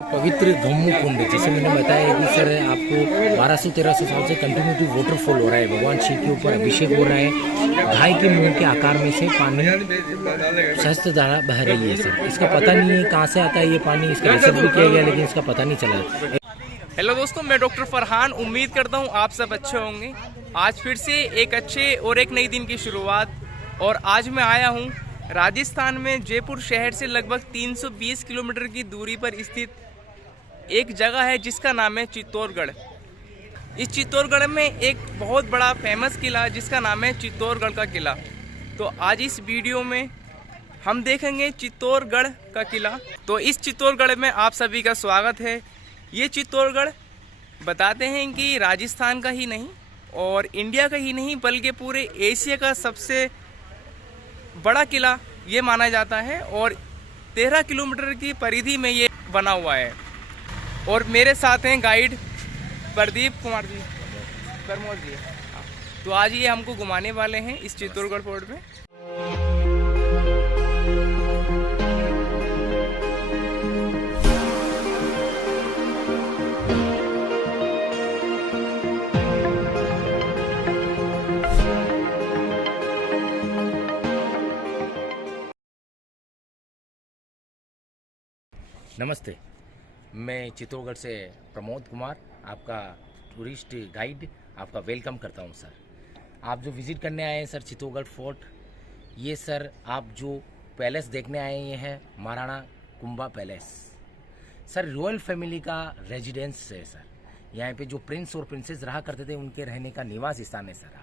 पवित्र गम्मू कुंड, जैसे मैंने बताया कि सर आपको 1200-1300 साल से कंटिन्यूटी वाटरफॉल हो रहा है। भगवान शिव के ऊपर अभिषेक हो रहा है। गाय के मुंह के आकार में से पानी सहस्त्र धारा बह रही है सर। इसका पता नहीं है कहाँ से आता है ये पानी, इसका रिसर्च भी किया गया लेकिन इसका पता नहीं चला। हेलो दोस्तों, मैं डॉक्टर फरहान। उम्मीद करता हूँ आप सब अच्छे होंगे। आज फिर से एक अच्छे और एक नई दिन की शुरुआत। और आज मैं आया हूँ राजस्थान में जयपुर शहर से लगभग 320 किलोमीटर की दूरी पर स्थित एक जगह है जिसका नाम है चित्तौड़गढ़। इस चित्तौड़गढ़ में एक बहुत बड़ा फेमस किला जिसका नाम है चित्तौड़गढ़ का किला। तो आज इस वीडियो में हम देखेंगे चित्तौड़गढ़ का किला। तो इस चित्तौड़गढ़ में आप सभी का स्वागत है। ये चित्तौड़गढ़ बताते हैं कि राजस्थान का ही नहीं और इंडिया का ही नहीं बल्कि पूरे एशिया का सबसे बड़ा किला ये माना जाता है और 13 किलोमीटर की परिधि में ये बना हुआ है। और मेरे साथ हैं गाइड प्रदीप कुमार जी, प्रमोद जी। तो आज ये हमको घुमाने वाले हैं इस चित्तौड़गढ़ फोर्ट में। नमस्ते, मैं चित्तौड़गढ़ से प्रमोद कुमार, आपका टूरिस्ट गाइड, आपका वेलकम करता हूं सर। आप जो विज़िट करने आए हैं सर चित्तौड़गढ़ फोर्ट, ये सर आप जो पैलेस देखने आए हैं Maharana Kumbha palace sir, royal family का रेजिडेंस है सर। यहाँ पे जो प्रिंस और प्रिंसेस रहा करते थे उनके रहने का निवास स्थान है सर।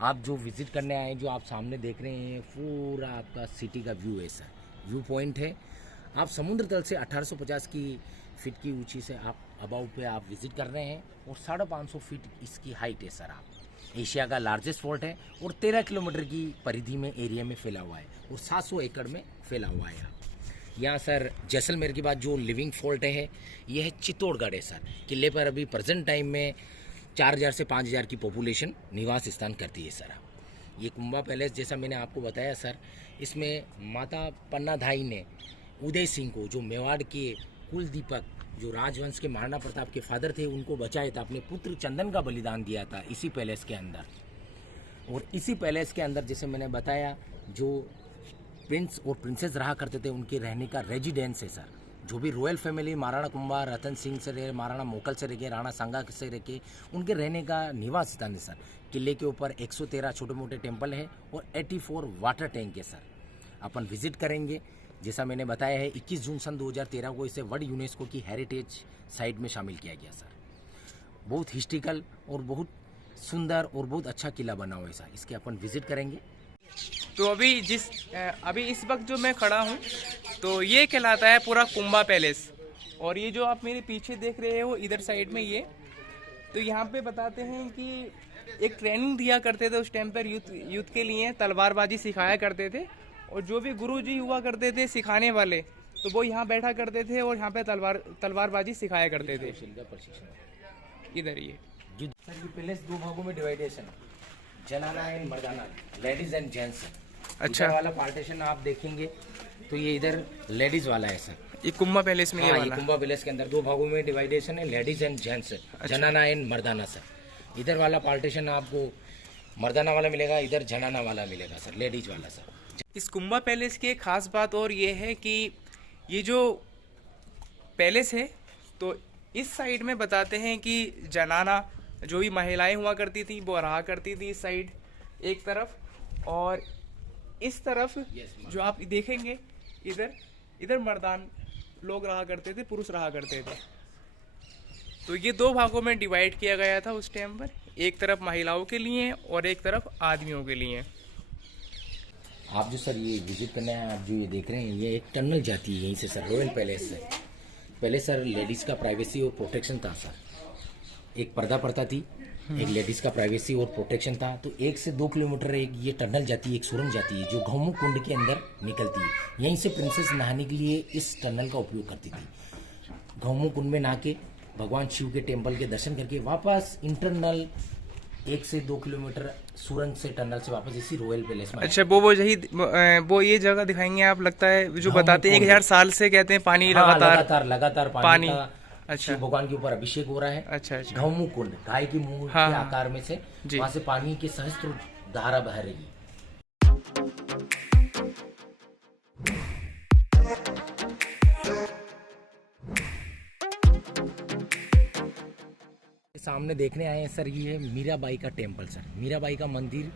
आप जो विज़िट करने आए हैं, जो आप सामने देख रहे हैं, पूरा आपका सिटी का व्यू है सर। व्यू पॉइंट है। आप समुद्र तल से 1850 की फीट की ऊंची से आप अबाउ पे आप विजिट कर रहे हैं और 550 फीट इसकी हाइट है सर। आप एशिया का लार्जेस्ट फोर्ट है और 13 किलोमीटर की परिधि में एरिया में फैला हुआ है और 700 एकड़ में फैला हुआ है। यहाँ सर जैसलमेर के बाद जो लिविंग फोर्ट है ये है चित्तौड़गढ़ है सर। किले पर अभी प्रेजेंट टाइम में 4000 से 5000 की पॉपुलेशन निवास स्थान करती है सर। ये कुंभा पैलेस जैसा मैंने आपको बताया सर, इसमें माता पन्नाधाई ने उदय सिंह को, जो मेवाड़ के कुल दीपक, जो राजवंश के महाराणा प्रताप के फादर थे, उनको बचाया था, अपने पुत्र चंदन का बलिदान दिया था इसी पैलेस के अंदर। और इसी पैलेस के अंदर जैसे मैंने बताया जो प्रिंस और प्रिंसेस रहा करते थे उनके रहने का रेजिडेंस है सर। जो भी रॉयल फैमिली महाराणा कुंभा, रतन सिंह से रहे, महाराणा मोकल से रहे, राणा सांगा से रहे, उनके रहने का निवास स्थान है सर। किले के ऊपर 113 छोटे मोटे टेम्पल है और 84 वाटर टैंक है सर। अपन विजिट करेंगे। जैसा मैंने बताया है 21 जून सन 2013 को इसे वर्ल्ड यूनेस्को की हेरिटेज साइट में शामिल किया गया सर। बहुत हिस्ट्रिकल और बहुत सुंदर और बहुत अच्छा किला बना हुआ है सर। इसके अपन विजिट करेंगे। तो अभी इस वक्त जो मैं खड़ा हूँ तो ये कहलाता है पूरा कुंभा पैलेस। और ये जो आप मेरे पीछे देख रहे हो इधर साइड में ये, तो यहाँ पे बताते हैं कि एक ट्रेनिंग दिया करते थे उस टाइम पर यूथ के लिए, तलवारबाजी सिखाया करते थे। और जो भी गुरुजी हुआ करते थे सिखाने वाले, तो वो यहाँ बैठा करते थे और यहाँ पे तलवारबाजी सिखाया करते थे। इधर ये सर ये पैलेस दो भागों में डिवाइडेशन, जनाना and Mardana, ladies and gents. अच्छा वाला पार्टीशन आप देखेंगे तो ये इधर लेडीज वाला है सर। ये कुंभा पैलेस में ये वाला कुंभा पैलेस के अंदर दो भागों में डिवाइडेशन है, लेडीज एंड जेंट्स, जनाना एंड मर्दाना सर। इधर वाला पार्टीशन आपको मर्दाना वाला मिलेगा, इधर जनाना वाला मिलेगा सर, लेडीज वाला सर। इस कुंभा पैलेस की एक खास बात और ये है कि ये जो पैलेस है तो इस साइड में बताते हैं कि जनाना जो भी महिलाएं हुआ करती थी वो रहा करती थी इस साइड एक तरफ, और इस तरफ जो आप देखेंगे इधर मर्दान लोग रहा करते थे, पुरुष रहा करते थे। तो ये दो भागों में डिवाइड किया गया था उस टाइम पर, एक तरफ महिलाओं के लिए और एक तरफ आदमियों के लिए। आप जो सर ये विजिट करने हैं, आप जो ये देख रहे हैं, ये एक टनल जाती है यहीं से सर, रॉयल पैलेस से। पहले सर लेडीज़ का प्राइवेसी और प्रोटेक्शन था सर। एक पर्दा पड़ता थी, एक लेडीज़ का प्राइवेसी और प्रोटेक्शन था। तो 1 से 2 किलोमीटर एक ये टनल जाती है, एक सुरंग जाती है जो गम्मू कुंड के अंदर निकलती है। यहीं से प्रिंसेस नहाने के लिए इस टनल का उपयोग करती थी। गम्मू कुंड में नहा के भगवान शिव के टेम्पल के दर्शन करके वापस इंटरनल 1 से 2 किलोमीटर सूरंग से टनल से वापस इसी रॉयल पैलेस में। अच्छा, वो ये जगह दिखाएंगे आप, लगता है जो बताते हैं 1000 साल से कहते हैं पानी हाँ, लगातार लगातार पानी का अच्छा, शिव भगवान के ऊपर अभिषेक हो रहा है। अच्छा, घावमू कुंड, गाय की मुंह हाँ, के हाँ, आकार में से वहां से पानी की सहस्त्र धारा बह रही है। सामने देखने आए हैं सर, ये है मीराबाई का टेम्पल सर, मीराबाई का मंदिर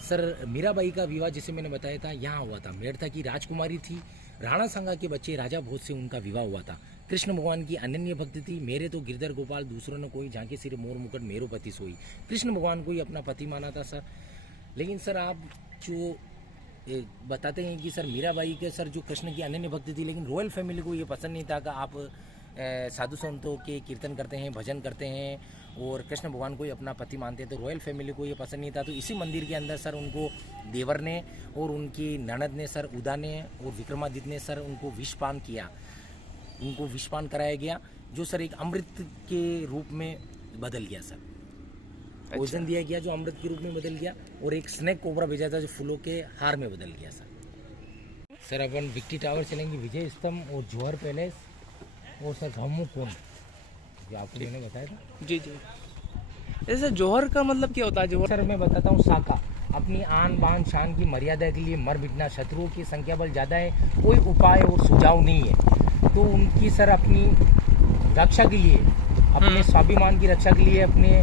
सर। मीराबाई का विवाह जैसे मैंने बताया था यहाँ हुआ था। मेड़ता की राजकुमारी थी, राणा संगा के बच्चे राजा भोज से उनका विवाह हुआ था। कृष्ण भगवान की अनन्य भक्ति थी। मेरे तो गिरधर गोपाल दूसरों ने कोई, झांके सिर मोर मुकुट मेरो पति सोई। कृष्ण भगवान को ही अपना पति माना था सर। लेकिन सर आप जो बताते हैं कि सर मीराबाई के सर जो कृष्ण की अनन्य भक्ति थी, लेकिन रॉयल फैमिली को ये पसंद नहीं था कि आप साधु संतों के कीर्तन करते हैं, भजन करते हैं और कृष्ण भगवान को ही अपना पति मानते हैं। तो रॉयल फैमिली को ये पसंद नहीं था। तो इसी मंदिर के अंदर सर उनको देवर ने और उनकी ननद ने सर, उदा ने और विक्रमादित्य ने सर उनको विषपान किया, उनको विषपान कराया गया, जो सर एक अमृत के रूप में बदल गया सर। भोजन दिया गया जो अमृत के रूप में बदल गया, और एक स्नेक कोबरा भेजा था जो फूलों के हार में बदल गया सर। सर अपन विक्टी टावर चलेंगे, विजय स्तंभ और जौहर पैलेस और सर घावमू कुंड जो आपको मैंने बताया था। जी। जैसे जौहर का मतलब क्या होता है? जौहर सर मैं बताता हूँ, साका अपनी आन बान शान की मर्यादा के लिए मर मिटना, शत्रुओं की संख्या बल ज़्यादा है, कोई उपाय और सुझाव नहीं है। तो उनकी सर अपनी रक्षा के लिए, अपने स्वाभिमान की रक्षा के लिए, अपने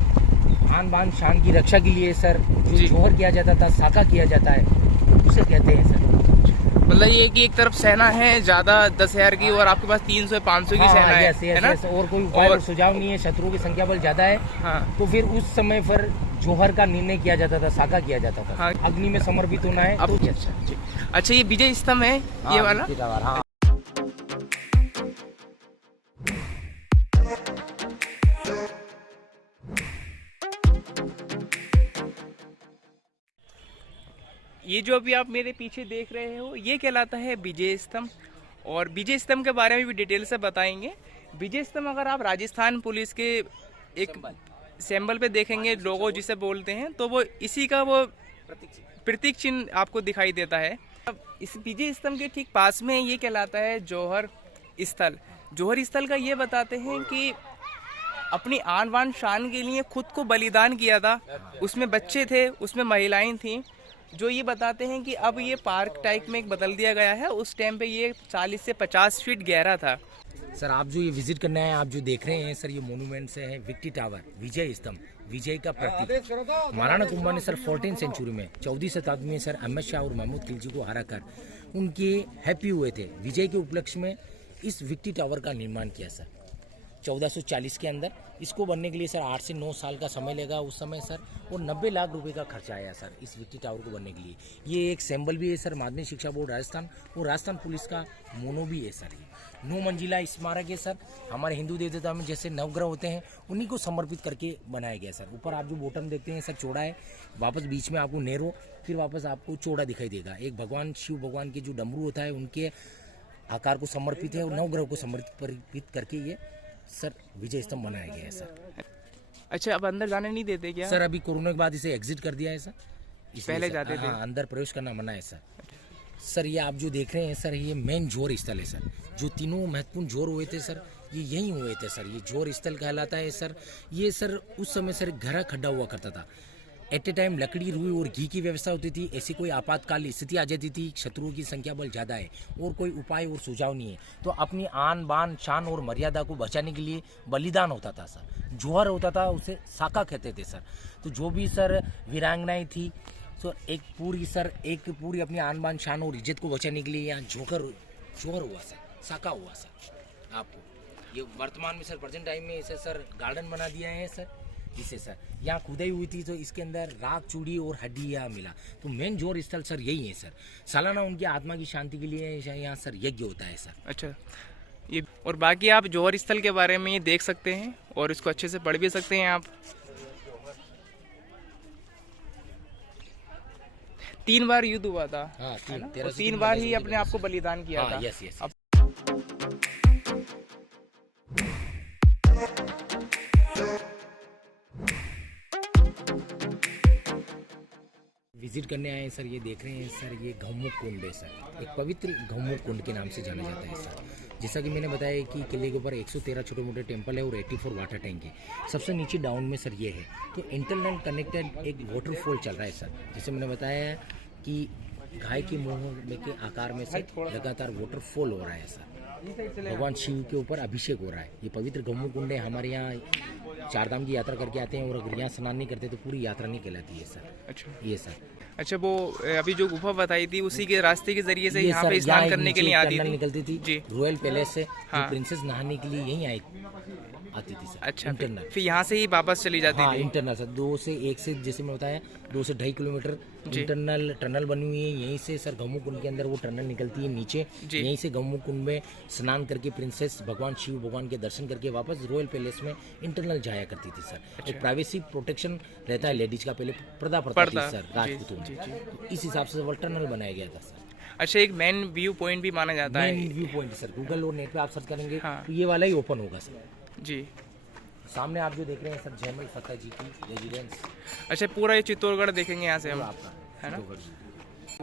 आन बान शान की रक्षा के लिए सर जो जौहर किया जाता था, साका किया जाता है, उसे कहते हैं सर। मतलब ये कि एक तरफ सेना है ज्यादा 10,000 की और आपके पास 300-500 की सेना है ना? और कोई उपाय और सुझाव नहीं है, शत्रुओं की संख्या बल ज्यादा है। हाँ। तो फिर उस समय पर जौहर का निर्णय किया जाता था, साका किया जाता था। हाँ। अग्नि में समर्पित होना है। तो अच्छा, ये विजय स्तंभ है ये वाला। हाँ। ये जो अभी आप मेरे पीछे देख रहे हो ये कहलाता है विजय स्तंभ, और विजय स्तंभ के बारे में भी डिटेल से बताएंगे। विजय स्तंभ अगर आप राजस्थान पुलिस के एक सिंबल पे देखेंगे, लोगो जिसे बोलते हैं, तो वो इसी का वो प्रतीक चिन्ह आपको दिखाई देता है। अब इस विजय स्तंभ के ठीक पास में ये कहलाता है जौहर स्थल। जौहर स्थल का ये बताते हैं कि अपनी आन बान शान के लिए खुद को बलिदान किया था। उसमें बच्चे थे, उसमें महिलाएं थीं, जो ये बताते हैं कि अब ये पार्क टाइप में बदल दिया गया है। उस टाइम पे ये 40 से 50 फीट गहरा था। सर आप जो ये विजिट करना है, आप जो देख रहे हैं सर, ये मोन्यूमेंट्स है विक्टी टावर, विजय स्तंभ, विजय का प्रतीक। महाराणा कुंभा ने सर 14वीं सेंचुरी में 14वीं शताब्दी में सर अहमद शाह और महमूद खिलजी को हरा कर उनके हैप्पी हुए थे। विजय के उपलक्ष्य में इस विक्टी टावर का निर्माण किया सर 1440 के अंदर। इसको बनने के लिए सर 8 से 9 साल का समय लगा उस समय सर, और 90 लाख रुपए का खर्चा आया सर इस विक्टी टावर को बनने के लिए। ये एक सिंबल भी है सर माध्यमिक शिक्षा बोर्ड राजस्थान और राजस्थान पुलिस का मोनो भी है सर। 9 मंजिला स्मारक है सर। हमारे हिंदू देवता में जैसे नवग्रह होते हैं उन्हीं को समर्पित करके बनाया गया सर। ऊपर आप जो बॉटम देखते हैं सर चौड़ा है, वापस बीच में आपको नैरो, फिर वापस आपको चौड़ा दिखाई देगा। एक भगवान शिव भगवान के जो डमरू होता है उनके आकार को समर्पित है और नवग्रह को समर्पित करके ये सर विजय स्तंभ बनाया गया है सर। अच्छा, अब अंदर जाने नहीं देते क्या? सर अभी कोरोना के बाद इसे एग्जिट कर दिया है सर। पहले जाते थे। हाँ, अंदर प्रवेश करना मना है सर। सर ये आप जो देख रहे हैं सर, ये मेन जोर स्थल है सर। जो तीनों महत्वपूर्ण जोर हुए थे सर, ये यहीं हुए थे सर। ये जोर स्थल कहलाता है सर। ये सर उस समय सर गहरा खड्डा हुआ करता था। एट ए टाइम लकड़ी, रुई और घी की व्यवस्था होती थी। ऐसी कोई आपातकाल स्थिति आ जाती थी, शत्रुओं की संख्या बल ज़्यादा है और कोई उपाय और सुझाव नहीं है, तो अपनी आन बान शान और मर्यादा को बचाने के लिए बलिदान होता था सर। जौहर होता था, उसे साका कहते थे सर। तो जो भी सर वीरांगनाएं थी, तो एक पूरी अपनी आन बान शान और इज्जत को बचाने के लिए यहाँ जौहर हुआ सर, साका हुआ सर। आपको ये वर्तमान में सर प्रेजेंट टाइम में इसे सर गार्डन बना दिया है सर। जिससे सर यहाँ खुदाई हुई थी तो इसके अंदर राख, चूड़ी और हड्डियाँ मिला। तो मेन जोर स्थल सर यही है सर। सालाना उनकी आत्मा की शांति के लिए यहाँ सर यज्ञ होता है सर। अच्छा, ये और बाकी आप जौहर स्थल के बारे में ये देख सकते हैं और इसको अच्छे से पढ़ भी सकते हैं आप। 3 बार युद्ध हुआ था। हाँ, 3 बार ही अपने आप को बलिदान किया था। Yes yes. विजिट करने आए हैं सर, ये देख रहे हैं सर, ये गौमुख कुंड है सर, एक पवित्र गौमुख कुंड के नाम से जाना जाता है सर। जैसा कि मैंने बताया कि किले के ऊपर 113 छोटे मोटे टेम्पल है और 84 वाटर टैंक है। सबसे नीचे डाउन में सर ये है, तो इंटरनल कनेक्टेड एक वाटरफॉल चल रहा है सर। जैसे मैंने बताया कि गाय के मुंह में के आकार में से लगातार वाटरफॉल हो रहा है सर। भगवान शिव के ऊपर अभिषेक हो रहा है। ये पवित्र गौमुख कुंड है। हमारे यहाँ चारधाम की यात्रा करके आते हैं और अगर यहाँ स्नान नहीं करते तो पूरी यात्रा नहीं कहलाती है सर। अच्छा, ये सर। अच्छा, वो अभी जो गुफा बताई थी उसी के रास्ते के जरिए से यहाँ पे स्नान करने के लिए आती थी, निकलती थी जी। रॉयल पैलेस से हाँ। प्रिंसेस नहाने के लिए यहीं आती थी सर। अच्छा, इंटरनल फिर यहाँ से ही वापस चली जाती हाँ, थी। इंटरनल सर 2 से 1 से जैसे मैं बताया 2 से 2.5 किलोमीटर इंटरनल टनल बनी हुई है। यहीं से सर गौमुख कुंड के अंदर वो टनल निकलती है नीचे। यहीं से गौमुख कुंड में स्नान करके प्रिंसेस भगवान शिव भगवान के दर्शन करके वापस रॉयल पैलेस में इंटरनल जाया करती थी सर। एक प्राइवेसी प्रोटेक्शन रहता है लेडीज का, पहले पर्दा पड़ता थी सर राजपूतों में, तो इस हिसाब से वो टनल बनाया गया था सर। अच्छा, एक मेन व्यू पॉइंट भी माना जाता है। Main view point sir, Google और नेट पे आप सर्च करेंगे हाँ। तो ये वाला ही ओपन होगा सर। जी। सामने आप जो देख रहे हैं सर जयमल फतेह जी की रेजिडेंस। अच्छा, पूरा ये चित्तौड़गढ़ देखेंगे यहाँ से हम, आपका है ना?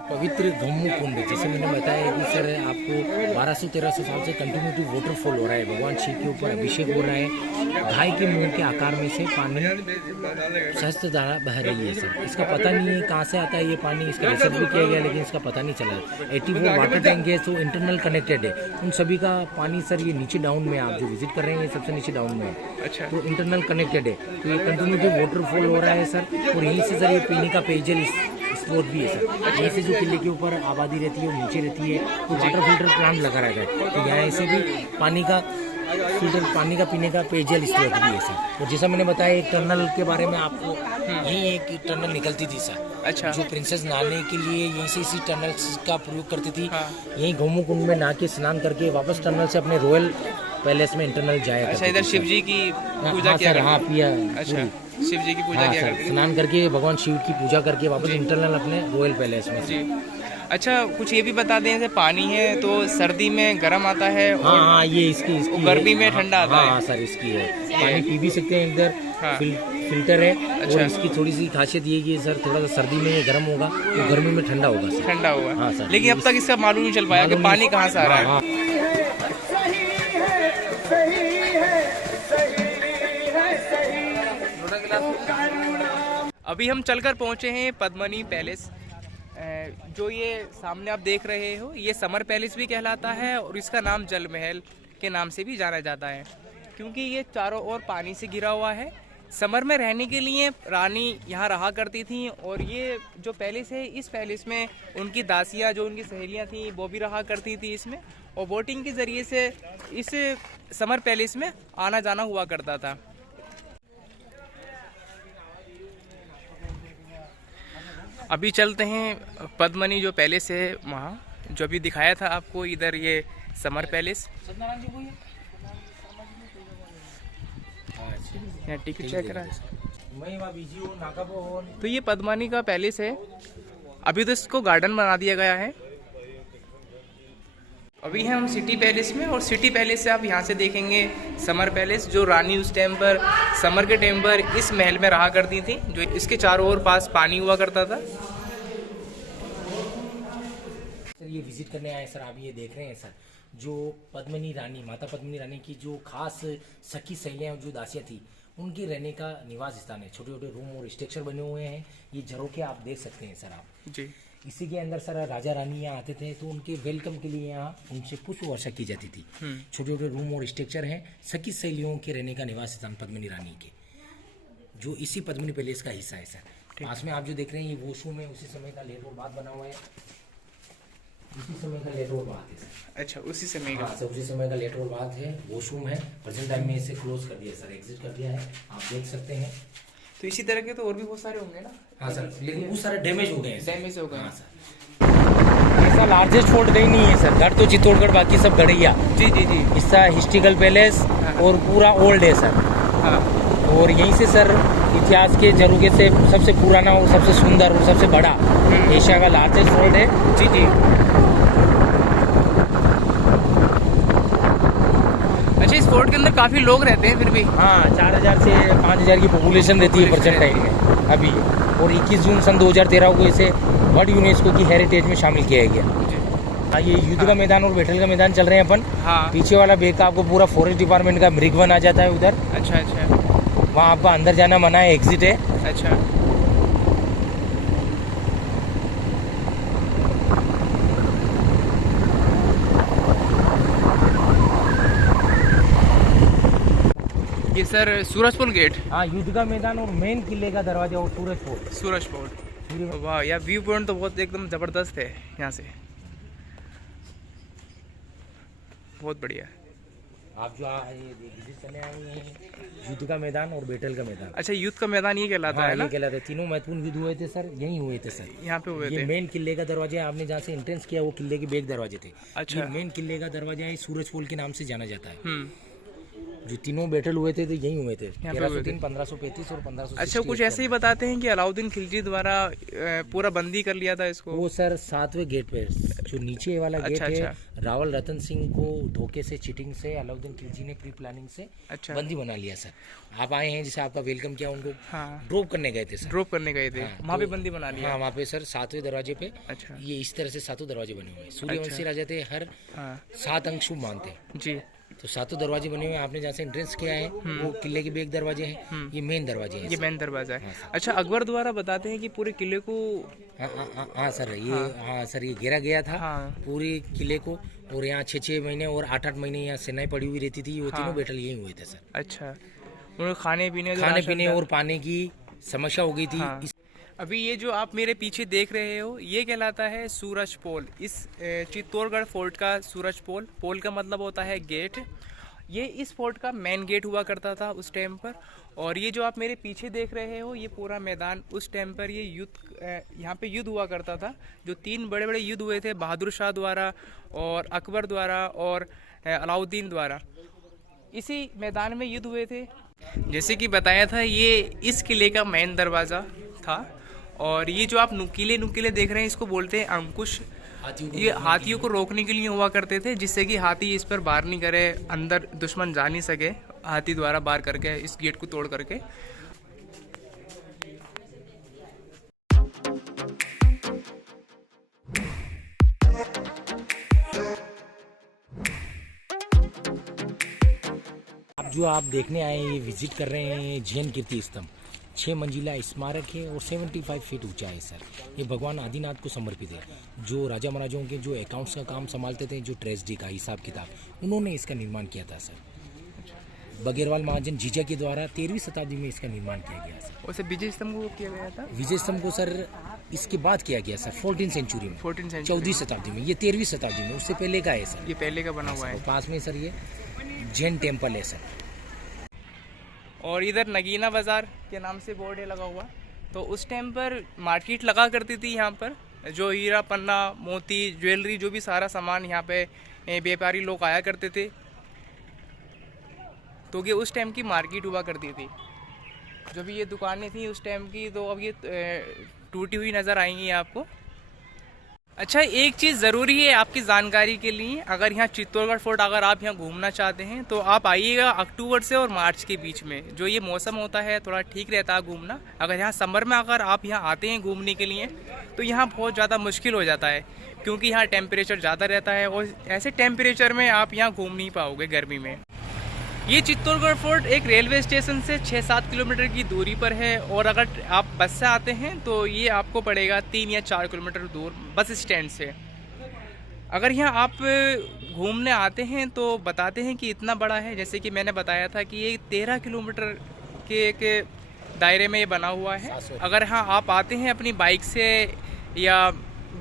पवित्र गौमुख कुंड जैसे मैंने बताया कि सर आपको 1200-1300 साल से कंटिन्यूटी वाटरफॉल हो रहा है। भगवान शिव के ऊपर अभिषेक हो रहा है। गाय के मुंह के आकार में से पानी सहस्त्र धारा बह रही है सर। इसका पता नहीं है कहाँ से आता है ये पानी, इसका रिसर्च भी किया गया लेकिन इसका पता नहीं चला। 84 वाटर टैंक है तो इंटरनल कनेक्टेड है उन सभी का पानी सर। ये नीचे डाउन में आप जो विजिट कर रहे हैं ये सबसे नीचे डाउन में है। अच्छा, तो इंटरनल कनेक्टेड है, तो ये कंटिन्यूटी वाटरफॉल हो रहा है सर। और यहीं से सर ये पीने का पेयजल स्रोत भी है सर। यहीं से जो किले के ऊपर आबादी रहती है वो नीचे रहती है, तो वाटर फिल्टर प्लांट लगा रहता है, तो यहाँ से भी पानी का फिल्टर, पानी का पीने का पेयजल स्रोत भी है सर। और जैसा मैंने बताया एक टनल के बारे में आपको, यही एक टनल निकलती थी सर। अच्छा, जो प्रिंसेस नहाने के लिए यहीं से इसी टनल का प्रयोग करती थी। हाँ। यहीं गौमुख कुंड में नहा के स्नान करके वापस टनल से अपने रॉयल पैलेस में इंटरनल जाया अच्छा, करती इधर थी शिव सर। जी की हाँ, पूजा हाँ किया सर, हाँ करते पिया थे। अच्छा, शिव जी की पूजा हाँ किया सर, करते थे। स्नान करके भगवान शिव की पूजा करके वापस इंटरनल अपने रॉयल पैलेस में। जी। अच्छा, कुछ ये भी बता दें, जैसे पानी है तो सर्दी में गर्म आता है हाँ और हाँ, ये इसकी गर्मी में है। ठंडा आता हाँ, है। हाँ सर, इसकी है, पानी पी भी सकते हैं इधर। हाँ। फिल्टर है। अच्छा। और इसकी थोड़ी सी खासियत ये कि सर थोड़ा सा सर्दी में ये गर्म होगा तो गर्मी में ठंडा होगा सर। ठंडा हुआ। हाँ सर, लेकिन अब तक इसका मालूम नहीं चल पाया कि पानी कहाँ से आ रहा है। हाँ, अभी हम चलकर पहुंचे हैं पद्मनी पैलेस। जो ये सामने आप देख रहे हो ये समर पैलेस भी कहलाता है और इसका नाम जल महल के नाम से भी जाना जाता है, क्योंकि ये चारों ओर पानी से घिरा हुआ है। समर में रहने के लिए रानी यहाँ रहा करती थी और ये जो पैलेस है इस पैलेस में उनकी दासियाँ जो उनकी सहेलियाँ थी वो भी रहा करती थी इसमें, और बोटिंग के ज़रिए से इस समर पैलेस में आना जाना हुआ करता था। अभी चलते हैं पद्मनी जो पैलेस है वहाँ, जो अभी दिखाया था आपको इधर ये समर पैलेस। यहाँ टिकट चेक करा। तो ये पद्मनी का पैलेस है। अभी तो इसको गार्डन बना दिया गया है। अभी हैं हम सिटी पैलेस में, और सिटी पैलेस से आप यहाँ से देखेंगे समर पैलेस, जो रानी उस टाइम पर समर के टाइम पर इस महल में रहा करती थी, जो इसके चारों ओर पास पानी हुआ करता था। सर ये विजिट करने आए सर, आप ये देख रहे हैं सर, जो पद्मिनी रानी, माता पद्मिनी रानी की जो खास सखी सहेलियाँ जो दासियाँ थी उनके रहने का निवास स्थान है। छोटे छोटे रूम और स्ट्रक्चर बने हुए हैं। ये झरोखे आप देख सकते हैं सर आप जी। इसी के अंदर सर राजा रानी यहाँ आते थे तो उनके वेलकम के लिए यहाँ उनसे पुष्प वर्षा की जाती थी। छोटे छोटे रूम और स्ट्रक्चर हैं सखी सहेलियों के रहने का निवास स्थान पद्मिनी रानी के, जो इसी पद्मिनी पैलेस का हिस्सा है सर। पास में आप जो देख रहे हैं ये वॉशरूम है, उसी समय का लेट और बाथ बना हुआ है, उसी समय का लेट और बाथ है सर। अच्छा, उसी समय का। हाँ सर, उसी समय का लेट और बाथ है, वॉशरूम है। प्रेजेंट टाइम में इसे क्लोज कर दिया सर, एग्जिट कर दिया है, आप देख सकते हैं। तो इसी तरह के तो और भी बहुत सारे होंगे ना? हाँ सर, लेकिन बहुत सारे डैमेज हो गए हैं। डैमेज हो गए। हाँ सर, ऐसा लार्जेस्ट फोर्ट कहीं नहीं है सर। घर तो चित्तौड़गढ़, बाकी सब गढ़ैया। जी जी जी। इसका हिस्ट्रिकल पैलेस और पूरा ओल्ड है सर। हाँ। और यहीं से सर इतिहास के जरूरे से सबसे पुराना और सबसे सुंदर और सबसे बड़ा एशिया का लार्जेस्ट फोर्ट है। जी जी। अच्छा, इस फोर्ट के अंदर काफी लोग रहते हैं फिर भी? हाँ, 4000 से 5000 की पॉपुलेशन रहती है प्रेजेंट टाइम में अभी। और 21 जून सन 2013 को इसे वर्ल्ड यूनेस्को की हेरिटेज में शामिल किया गया। हाँ, ये युद्ध का मैदान और बैठल का मैदान चल रहे हैं अपन। हाँ। पीछे वाला बेग का आपको पूरा फॉरेस्ट डिपार्टमेंट का मृगवन आ जाता है उधर। अच्छा अच्छा। वहाँ आपका अंदर जाना मना है, एग्जिट है। अच्छा। ये सर सूरजपुर गेट। हाँ, युद्ध का मैदान और मेन किले का दरवाजा और सूरजपुर। सूरजपुर, वाह यार, व्यू पॉइंट तो बहुत एकदम ज़बरदस्त है यहाँ से, बहुत बढ़िया। आप जो विजिट करने आए हैं युद्ध का मैदान और बैटल का मैदान। अच्छा, युद्ध का मैदान ये कहलाता है ना? ये कहलाता है। तीनों महत्वपूर्ण युद्ध हुए थे सर, यहीं हुए थे सर। यहाँ पे हुए थे। ये मेन किले का दरवाजा है, आपने जहाँ से एंट्रेंस किया वो किले के बैक दरवाजे थे। अच्छा। ये मेन किले का दरवाजा है, सूरजपोल के नाम से जाना जाता है। हम्म। जो तीनों बैटल हुए थे तो यहीं हुए थे, यहाँ पे हुए थे। 1303, 1535 और 1560। अच्छा, कुछ ऐसे ही बताते हैं कि अलाउद्दीन खिलजी द्वारा पूरा बंदी कर लिया था इसको। वो सर 7वें गेट पे जो नीचे वाला गेट अच्छा, है, रावल रतन सिंह को धोखे से, चीटिंग से अलाउद्दीन खिलजी ने प्री प्लानिंग से अच्छा बंदी बना लिया सर। आप आए हैं, जिसे आपका वेलकम किया, उनको हाँ, ड्रॉप करने गए थे सर। ड्रॉप करने गए थे, हाँ, वहाँ पे तो- बंदी बना लिया। हाँ, वहाँ पे सर 7वें दरवाजे पे। अच्छा। ये इस तरह से 7 दरवाजे बने हुए हैं। सूर्यवंशी राजा थे, हर हाँ 7 अंक शुभ मानते हैं। जी। तो 7 दरवाजे बने हुए हैं। आपने जहाँ से एंट्रेंस किया है वो किले के बैक दरवाजे हैं, ये मेन दरवाजे हैं। ये मेन दरवाजा है। अच्छा, अकबर द्वारा बताते हैं कि पूरे किले को हाँ सर, ये हाँ सर, ये घेरा गया था हाँ। पूरे किले को, और यहाँ 6-6 महीने और 8-8 महीने यहाँ सेनाएं पड़ी हुई रहती थी। वो तीनों बैटल यहीं हुए थे सर। अच्छा, उन्हें खाने पीने और पानी की समस्या हो गई थी। हाँ। अभी ये जो आप मेरे पीछे देख रहे हो ये कहलाता है सूरजपोल। इस चित्तौड़गढ़ फोर्ट का सूरजपोल, पोल का मतलब होता है गेट। ये इस फोर्ट का मेन गेट हुआ करता था उस टाइम पर। और ये जो आप मेरे पीछे देख रहे हो ये पूरा मैदान, उस टाइम पर ये युद्ध, यहाँ पे युद्ध हुआ करता था। जो 3 बड़े बड़े युद्ध हुए थे बहादुर शाह द्वारा और अकबर द्वारा और अलाउद्दीन द्वारा, इसी मैदान में युद्ध हुए थे। जैसे कि बताया था ये इस किले का मेन दरवाज़ा था। और ये जो आप नुकीले देख रहे हैं इसको बोलते हैं अंकुश। ये हाथियों को रोकने के लिए हुआ करते थे, जिससे कि हाथी इस पर वार नहीं करे, अंदर दुश्मन जा नहीं सके हाथी द्वारा वार करके, इस गेट को तोड़ करके। अब जो आप देखने आए हैं, ये विजिट कर रहे हैं जैन कीर्ति स्तंभ। 6 मंजिला स्मारक है और 75 फीट ऊंचा है सर। ये भगवान आदिनाथ को समर्पित है, जो राजा महाराजाओं के जो अकाउंट्स का काम संभालते थे, जो ट्रेजडी का हिसाब किताब, उन्होंने इसका निर्माण किया था सर। बगेरवाल महाजन जीजा के द्वारा 13वीं शताब्दी में इसका निर्माण किया गया सर। वैसे विजय स्तंभ को किया गया था? विजय स्तंभ को सर इसके बाद किया गया सर, 14th सेंचुरी में, 14वीं शताब्दी में। ये 13वीं शताब्दी में, उससे पहले का है सर। ये पहले का बना हुआ है। पास में सर ये जैन टेम्पल है सर। और इधर नगीना बाज़ार के नाम से बोर्ड है लगा हुआ। तो उस टाइम पर मार्केट लगा करती थी यहाँ पर, जो हीरा पन्ना मोती ज्वेलरी जो भी सारा सामान यहाँ पे व्यापारी लोग आया करते थे। तो ये उस टाइम की मार्केट हुआ करती थी। जो भी ये दुकानें थी उस टाइम की, तो अब ये टूटी हुई नज़र आएंगी आपको। अच्छा, एक चीज़ ज़रूरी है आपकी जानकारी के लिए, अगर यहाँ चित्तौड़गढ़ फोर्ट अगर आप यहाँ घूमना चाहते हैं तो आप आइएगा अक्टूबर से और मार्च के बीच में। जो ये मौसम होता है थोड़ा ठीक रहता है घूमना। अगर यहाँ समर में अगर आप यहाँ आते हैं घूमने के लिए तो यहाँ बहुत ज़्यादा मुश्किल हो जाता है, क्योंकि यहाँ टेम्परेचर ज़्यादा रहता है और ऐसे टेम्परेचर में आप यहाँ घूम नहीं पाओगे गर्मी में। ये चित्तौड़गढ़ फोर्ट एक रेलवे स्टेशन से 6-7 किलोमीटर की दूरी पर है। और अगर आप बस से आते हैं तो ये आपको पड़ेगा 3 या 4 किलोमीटर दूर बस स्टैंड से। अगर यहाँ आप घूमने आते हैं तो बताते हैं कि इतना बड़ा है, जैसे कि मैंने बताया था कि ये 13 किलोमीटर के दायरे में ये बना हुआ है। अगर हाँ आप आते हैं अपनी बाइक से, या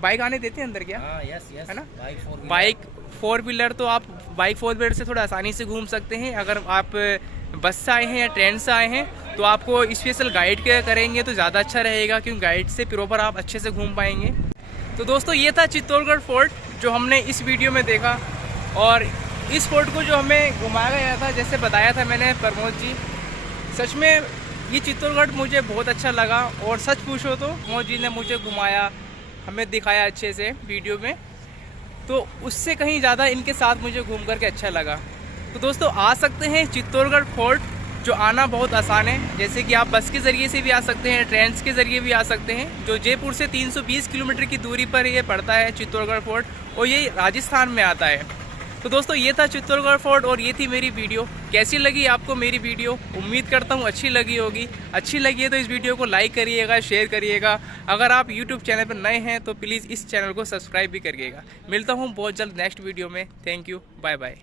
बाइक आने देते हैं अंदर क्या? यस है ना? बाइक 4 व्हीलर तो आप बाइक 4 व्हीलर से थोड़ा आसानी से घूम सकते हैं। अगर आप बस से आए हैं या ट्रेन से आए हैं तो आपको स्पेशल गाइड करेंगे तो ज़्यादा अच्छा रहेगा, क्योंकि गाइड से प्रॉपर आप अच्छे से घूम पाएंगे। तो दोस्तों ये था चित्तौड़गढ़ फोर्ट जो हमने इस वीडियो में देखा। और इस फोर्ट को जो हमें घुमाया गया था, जैसे बताया था मैंने प्रमोद जी, सच में ये चित्तौड़गढ़ मुझे बहुत अच्छा लगा। और सच पूछो तो प्रमोद जी ने मुझे घुमाया, हमें दिखाया अच्छे से वीडियो में, तो उससे कहीं ज़्यादा इनके साथ मुझे घूम करके अच्छा लगा। तो दोस्तों आ सकते हैं चित्तौड़गढ़ फोर्ट, जो आना बहुत आसान है। जैसे कि आप बस के ज़रिए से भी आ सकते हैं, ट्रेन के ज़रिए भी आ सकते हैं। जो जयपुर से 320 किलोमीटर की दूरी पर ये पड़ता है चित्तौड़गढ़ फोर्ट, और ये राजस्थान में आता है। तो दोस्तों ये था चित्तौड़गढ़ फोर्ट और ये थी मेरी वीडियो। कैसी लगी आपको मेरी वीडियो? उम्मीद करता हूँ अच्छी लगी होगी। अच्छी लगी है तो इस वीडियो को लाइक करिएगा, शेयर करिएगा। अगर आप यूट्यूब चैनल पर नए हैं तो प्लीज़ इस चैनल को सब्सक्राइब भी करिएगा। मिलता हूँ बहुत जल्द नेक्स्ट वीडियो में। Thank you, bye bye.